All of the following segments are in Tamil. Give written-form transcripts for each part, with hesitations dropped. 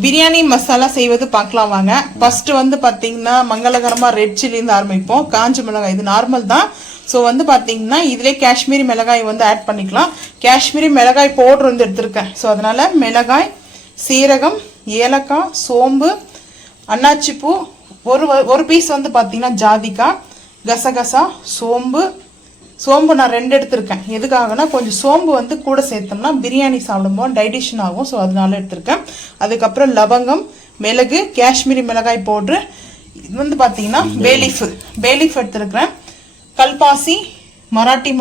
பிரியாணி மசாலா செய்வது பார்க்கலாம் வாங்க. ஃபர்ஸ்ட் வந்து பாத்தீங்கன்னா மங்களகரமா ரெட் சில்லி இருந்து ஆரம்பிப்போம். காஞ்ச மிளகாய் இது நார்மல் தான். ஸோ வந்து பாத்தீங்கன்னா இதுலேயே காஷ்மீரி மிளகாய் வந்து ஆட் பண்ணிக்கலாம். காஷ்மீரி மிளகாய் பவுடர் வந்து எடுத்திருக்கேன். ஸோ அதனால மிளகாய், சீரகம், ஏலக்காய், சோம்பு, அன்னாச்சிப்பூ, ஒரு பீஸ் வந்து பாத்தீங்கன்னா ஜாதிக்காய், கசகசா, சோம்பு நான் 2 எடுத்திருக்கேன். எதுக்காகனா கொஞ்சம் சோம்பு வந்து கூட சேர்த்தோம்னா பிரியாணி சாப்பிடும்போது டைஜஷன் ஆகும். ஸோ அதனால எடுத்திருக்கேன். அதுக்கப்புறம் லவங்கம், மிளகு, காஷ்மீரி மிளகாய் பவுட்ரு, இது வந்து பார்த்தீங்கன்னா பேலீஃப் எடுத்திருக்கிறேன். கல்பாசி, மராட்டி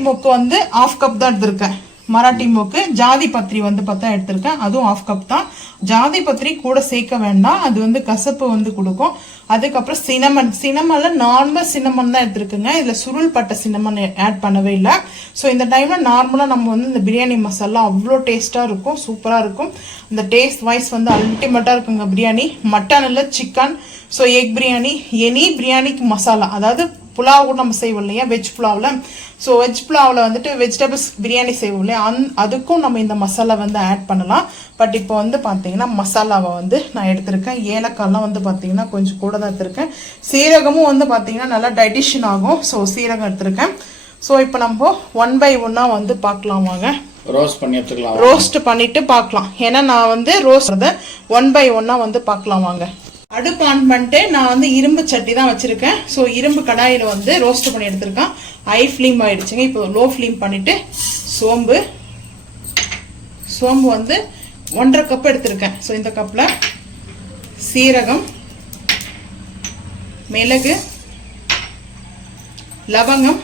மொக்கு வந்து 1/2 கப் தான் எடுத்திருக்கேன். மராட்டி மொக்கு, ஜாதி பத்திரி வந்து பார்த்தா எடுத்திருக்கேன். அதுவும் 1/2 கப் தான். ஜாதி பத்திரி கூட சேர்க்க வேண்டாம், அது வந்து கசப்பு வந்து கொடுக்கும். அதுக்கப்புறம் சினமன்ல நார்மல் சினமன் தான் எடுத்துருக்குங்க. இதுல சுருள் பட்ட சினமன் ஆட் பண்ணவே இல்லை. ஸோ இந்த டைம்ல நார்மலா நம்ம வந்து இந்த பிரியாணி மசாலா அவ்வளோ டேஸ்டா இருக்கும், சூப்பரா இருக்கும். இந்த டேஸ்ட் வைஸ் வந்து அல்டிமேட்டா இருக்குங்க பிரியாணி. மட்டன் இல்லை, chicken, so egg biryani, any பிரியாணிக்கு மசாலா, அதாவது புலாவ் கூட நம்ம செய்வோம் இல்லையா, வெஜ் புலாவில். ஸோ வெஜ் புலாவில் வந்துட்டு வெஜிடபிள்ஸ் பிரியாணி செய்வோம் இல்லையா, அதுக்கும் நம்ம இந்த மசாலா வந்து ஆட் பண்ணலாம். பட் இப்போ வந்து பார்த்தீங்கன்னா மசாலாவை வந்து நான் எடுத்திருக்கேன். ஏலக்காய்லாம் வந்து பார்த்தீங்கன்னா கொஞ்சம் கூட தான் எடுத்திருக்கேன். சீரகமும் வந்து பார்த்தீங்கன்னா நல்லா டைஜஷன் ஆகும். ஸோ சீரகம் எடுத்திருக்கேன். ஸோ இப்போ நம்ம 1 by 1 வந்து பார்க்கலாம் வாங்க. ரோஸ்ட் பண்ணிட்டு பார்க்கலாம். ஏன்னா நான் வந்து ரோஸ்ட் 1 by 1 வந்து பார்க்கலாம் வாங்க. அடுப்பு ஆன் பண்ணிட்டு நான் வந்து இரும்பு சட்டி தான் வச்சிருக்கேன். ஸோ இரும்பு கடாயில் வந்து ரோஸ்ட் பண்ணி எடுத்திருக்கேன். ஹை ஃப்ளேம் ஆயிடுச்சுங்க. இப்போ லோ ஃப்ளேம் பண்ணிட்டு சோம்பு வந்து 1.5 கப் எடுத்திருக்கேன். ஸோ இந்த கப்பில் சீரகம், மிளகு, லவங்கம்,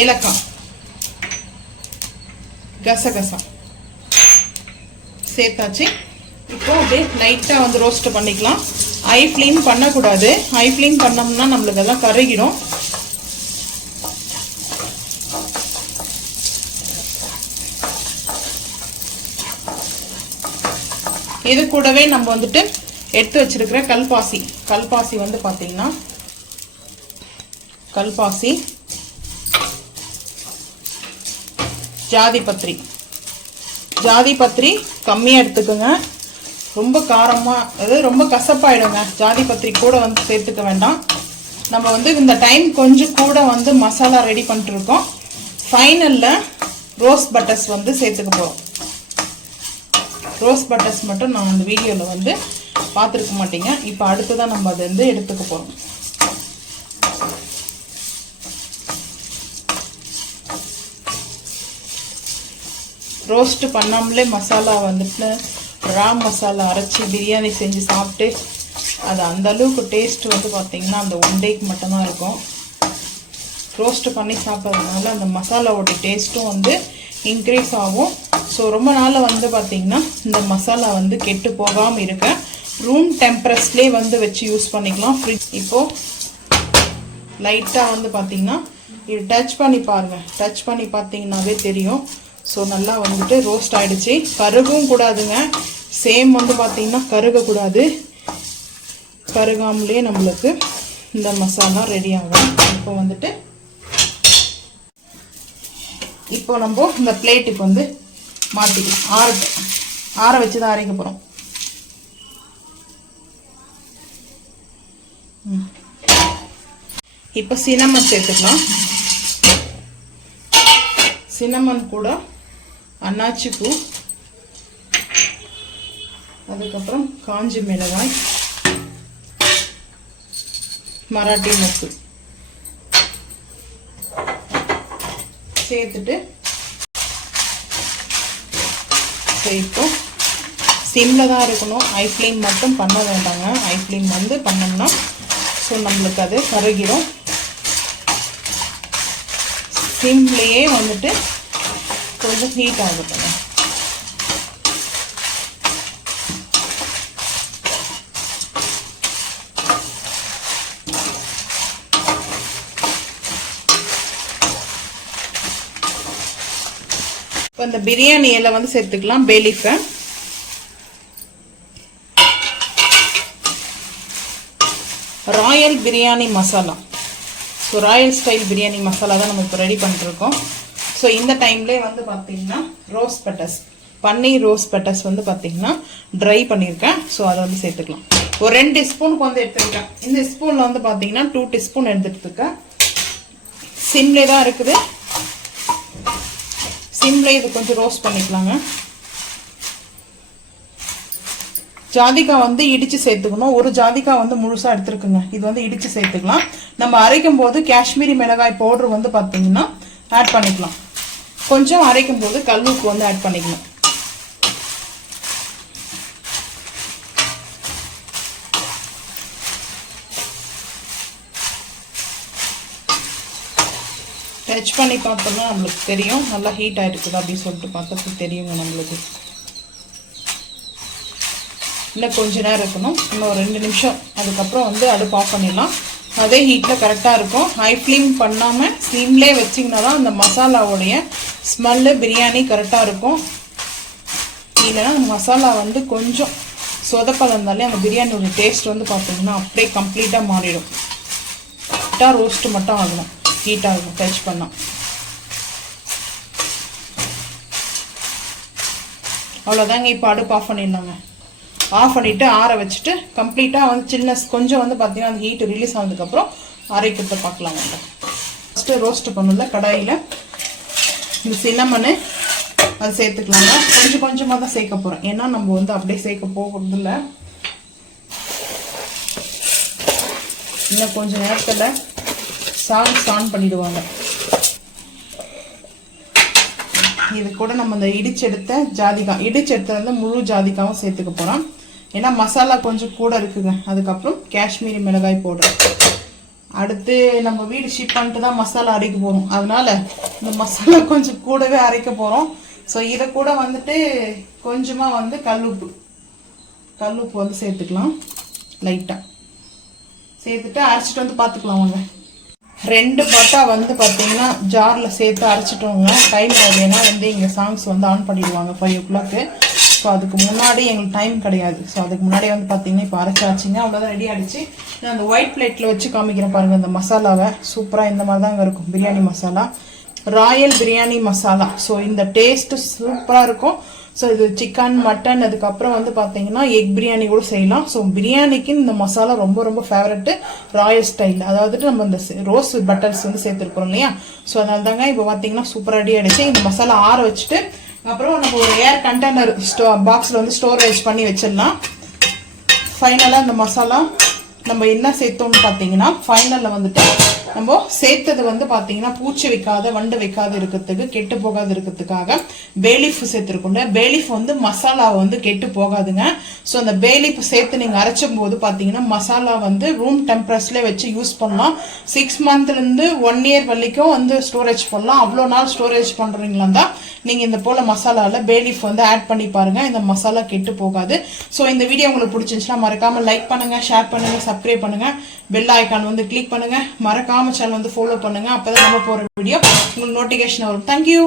ஏலக்காய், கசகசா சேர்த்தாச்சு. இப்போ அப்படியே லைட்டாக வந்து ரோஸ்ட் பண்ணிக்கலாம். ஹை ஃப்ளேம் பண்ணக்கூடாது. ஹை ஃப்ளேம் பண்ணோம்னா நம்மளுக்கு எல்லாம் கருகிடும். இது கூடவே நம்ம வந்துட்டு எடுத்து வச்சிருக்கிற கல்பாசி வந்து பார்த்தீங்கன்னா கல்பாசி, ஜாதி பத்திரி கம்மியாக எடுத்துக்கோங்க. ரொம்ப காரமாக, அதாவது ரொம்ப கசப்பாயிடுங்க. ஜாதி பத்திரி கூட வந்து சேர்த்துக்க வேண்டாம். நம்ம வந்து இந்த டைம் கொஞ்சம் கூட வந்து மசாலா ரெடி பண்ணிட்டுருக்கோம். ஃபைனலில் ரோஸ் பட்டர்ஸ் வந்து சேர்த்துக்க போகிறோம். ரோஸ் பட்டர்ஸ் மட்டும் நான் அந்த வீடியோவில் வந்து பார்த்துருக்க மாட்டீங்க. இப்போ அடுத்துதான் நம்ம அதை வந்து எடுத்துக்க போகிறோம். ரோஸ்ட் பண்ணாமலே மசாலா வந்துட்டு ரா மசாலா அரைச்சி பிரியாணி செஞ்சு சாப்பிட்டு அது அந்த அளவுக்கு டேஸ்ட் வந்து பார்த்தீங்கன்னா அந்த 1 டேக்கு மட்டும்தான் இருக்கும். ரோஸ்ட் பண்ணி சாப்பிட்றதுனால அந்த மசாலாவோட டேஸ்ட்டும் வந்து இன்க்ரீஸ் ஆகும். ஸோ ரொம்ப நாள் வந்து பார்த்தீங்கன்னா இந்த மசாலா வந்து கெட்டு போகாமல் இருக்க ரூம் டெம்பரேச்சர்லேயே வந்து வச்சு யூஸ் பண்ணிக்கலாம். ஃப்ரிட்ஜ் இப்போது லைட்டாக வந்து பார்த்தீங்கன்னா இது டச் பண்ணி பாருங்கள். டச் பண்ணி பார்த்தீங்கன்னாவே தெரியும். ஸோ நல்லா வந்துட்டு ரோஸ்ட் ஆகிடுச்சு. கருகவும் கூடாதுங்க. சேம் வந்து பார்த்தீங்கன்னா கருகக்கூடாது. கருகாமலே நம்மளுக்கு இந்த மசாலா ரெடி ஆகும். இப்போ வந்துட்டு இப்போ நம்ம இந்த பிளேட்டுக்கு வந்து மாற்றிக்கலாம். ஆற வச்சு தான் அரைக்க போகிறோம். இப்போ சினமன் சேர்த்துக்கலாம். சினமன் கூட அன்னாச்சி பூ, அதுக்கப்புறம் காஞ்ச மிளகாய், மராட்டி மொக்கு சேர்த்துட்டு இப்போ சிம்மில் தான் இருக்கணும். ஹை ஃப்ளேம் மட்டும் பண்ண வேண்டாங்க. ஹை ஃப்ளேம் வந்து பண்ணோம்னா ஸோ நம்மளுக்கு அது கருகிடும். சிம்லேயே வந்துட்டு கொஞ்சம் ஹீட் ஆகட்டும். இப்போ இந்த பிரியாணி இலை வந்து சேர்த்துக்கலாம். பேலீஃபை royal biryani masala. So royal style biryani masala தான் நம்ம இப்போ ரெடி பண்ணிட்டுருக்கோம். ஸோ இந்த டைம்லேயே வந்து பார்த்தீங்கன்னா ரோஸ் பட்டர்ஸ் பன்னீர் ரோஸ் பெட்டர்ஸ் வந்து பார்த்தீங்கன்னா ட்ரை பண்ணியிருக்கேன். ஸோ அதை வந்து சேர்த்துக்கலாம். ஒரு 2 டீஸ்பூனுக்கு வந்து எடுத்துருக்கேன். இந்த ஸ்பூனில் வந்து பார்த்தீங்கன்னா 2 டீஸ்பூன் எடுத்துருக்கேன். சிம்லே தான் இருக்குது. சிம்லே இது கொஞ்சம் ரோஸ்ட் பண்ணிக்கலாங்க. ஜாதிக்காய் வந்து இடிச்சு சேர்த்துக்கணும். ஒரு ஜாதிக்காய் வந்து முழுசா எடுத்துருக்குங்க. இது வந்து இடிச்சு சேர்த்துக்கலாம். நம்ம அரைக்கும் போது காஷ்மீரி மிளகாய் பவுடர் வந்து பார்த்தீங்கன்னா ஆட் பண்ணிக்கலாம். கொஞ்சம் அரைக்கும் போது கல்லுப்பு வந்து ஆட் பண்ணிக்கணும். டச் பண்ணி பார்த்தோம்னா நம்மளுக்கு தெரியும் நல்லா ஹீட் ஆகிருக்குது அப்படின்னு சொல்லிட்டு பார்த்தப்போ தெரியுங்க நம்மளுக்கு. இன்னும் கொஞ்ச நேரம் இருக்கணும். இன்னும் ஒரு 2 நிமிஷம். அதுக்கப்புறம் வந்து அடுப்பு ஆஃப் பண்ணிடலாம். அதே ஹீட்டில் கரெக்டாக இருக்கும். ஹை ஃப்ளேம் பண்ணாமல் ஸ்லீம்லே வச்சிங்கன்னா தான் அந்த மசாலாவுடைய ஸ்மெல்லு பிரியாணி கரெக்டாக இருக்கும். இல்லைன்னா அந்த மசாலா வந்து கொஞ்சம் சொதப்பல் இருந்தாலே அந்த பிரியாணியோட டேஸ்ட் வந்து பார்த்தீங்கன்னா அப்படியே கம்ப்ளீட்டாக மாறிடும். கரெக்டாக ரோஸ்ட்டு மட்டும் ஆகணும். ஹீட் ஆகும் டச் பண்ணால். அவ்வளோதாங்க. இப்போ அடுப்பு ஆஃப் பண்ணிடலாங்க. ஆஃப் பண்ணிவிட்டு ஆற வச்சுட்டு கம்ப்ளீட்டாக வந்து சில்னஸ் கொஞ்சம் வந்து பார்த்தீங்கன்னா அந்த ஹீட்டு ரிலீஸ் ஆனதுக்கப்புறம் அரைக்கிறத பார்க்கலாங்க. ஃபஸ்ட்டு ரோஸ்ட்டு பண்ணல கடாயில் இந்த சின்னமனு அது சேர்த்துக்கலாங்க. கொஞ்சம் கொஞ்சமாக தான் சேர்க்க போகிறேன். ஏன்னா நம்ம வந்து அப்படியே சேர்க்க போகிறது இல்லை. இன்னும் கொஞ்சம் நேரத்தில் சாங்ஸ் ஆன் பண்ணிடுவாங்க. இது கூட நம்ம இந்த இடிச்செடுத்த ஜாதிக்காய் இடிச்செடுத்த வந்து முழு ஜாதிக்காவும் சேர்த்துக்க போகிறோம். ஏன்னா மசாலா கொஞ்சம் கூட இருக்குங்க. அதுக்கப்புறம் காஷ்மீரி மிளகாய் பவுடர். அடுத்து நம்ம வீடு ஷிப் பண்ணிட்டு தான் மசாலா அரைக்க போகிறோம். அதனால இந்த மசாலா கொஞ்சம் கூடவே அரைக்க போகிறோம். ஸோ இதை கூட வந்துட்டு கொஞ்சமாக வந்து கல்லுப்பு வந்து சேர்த்துக்கலாம். லைட்டாக சேர்த்துட்டு அரைச்சிட்டு வந்து பார்த்துக்கலாம் வாங்க. 2 பட்டா வந்து பார்த்தீங்கன்னா ஜாரில் சேர்த்து அரைச்சிட்டோங்க. டைம் ஆகுது. ஏன்னா வந்து இங்கே சாங்ஸ் வந்து ஆன் பண்ணிடுவாங்க 5 o'clock. ஸோ அதுக்கு முன்னாடி எங்களுக்கு டைம் கிடையாது. ஸோ அதுக்கு முன்னாடி வந்து பார்த்தீங்கன்னா இப்போ அரைச்சாச்சுங்க. அவ்வளோதான் ரெடி ஆகிடுச்சு. நான் அந்த ஒயிட் பிளேட்டில் வச்சு காமிக்கிறேன் பாருங்கள். இந்த மசாலாவை சூப்பராக இந்த மாதிரி தாங்க இருக்கும். பிரியாணி மசாலா, ராயல் பிரியாணி மசாலா. ஸோ இந்த டேஸ்ட்டு சூப்பராக இருக்கும். ஸோ இது சிக்கன், மட்டன், அதுக்கப்புறம் வந்து பார்த்தீங்கன்னா எக் பிரியாணி கூட செய்யலாம். ஸோ பிரியாணிக்கு இந்த மசாலா ரொம்ப ரொம்ப ஃபேவரெட்டு ராயல் ஸ்டைல். அதாவது நம்ம இந்த ரோஸ் பட்டர்ஸ் வந்து சேர்த்துருக்குறோம் இல்லையா. ஸோ அதனால தாங்க இப்போ பார்த்தீங்கன்னா சூப்பராக ரெடி ஆகிடுச்சு. இந்த மசாலா ஆற வச்சுட்டு அப்புறம் நம்ம ஒரு ஏர் கண்டெய்னர் பாக்ஸில் வந்து ஸ்டோரேஜ் பண்ணி வச்சிடலாம். ஃபைனலாக இந்த மசாலா நம்ம என்ன சேர்த்தோம்னு பார்த்தீங்கன்னா ஃபைனலில் வந்துட்டு நம்ம சேர்த்தது வந்து பார்த்தீங்கன்னா பூச்சி வைக்காத வண்டு வைக்காத இருக்கிறதுக்கு கெட்டு போகாது இருக்கிறதுக்காக பேலீஃப் சேர்த்துருக்கோம்ல. பேலீஃப் வந்து மசாலா வந்து கெட்டு போகாதுங்க. ஸோ அந்த பேலீஃப் சேர்த்து நீங்கள் அரைச்சும் போது பார்த்தீங்கன்னா மசாலா வந்து ரூம் டெம்பரேச்சர்லேயே வச்சு யூஸ் பண்ணலாம். 6 monthலேருந்து 1 year வரைக்கும் வந்து ஸ்டோரேஜ் பண்ணலாம். அவ்வளோ நாள் ஸ்டோரேஜ் பண்ணுறீங்களா தான் நீங்கள் இந்த போல் மசாலாவில் பேலீஃப் வந்து ஆட் பண்ணி பாருங்கள். இந்த மசாலா கெட்டு போகாது. ஸோ இந்த வீடியோ உங்களுக்கு பிடிச்சிருந்துச்சுன்னா மறக்காமல் லைக் பண்ணுங்கள், ஷேர் பண்ணுங்கள், சப்ஸ்கிரைப் பண்ணுங்கள், பெல் ஐக்கான் வந்து கிளிக் பண்ணுங்கள். மறக்காமல் சேனல் வந்து ஃபாலோ பண்ணுங்கள். அப்போ தான் நம்ம போகிற வீடியோ உங்களுக்கு நோட்டிஃபிகேஷன் வரும். தேங்க்யூ.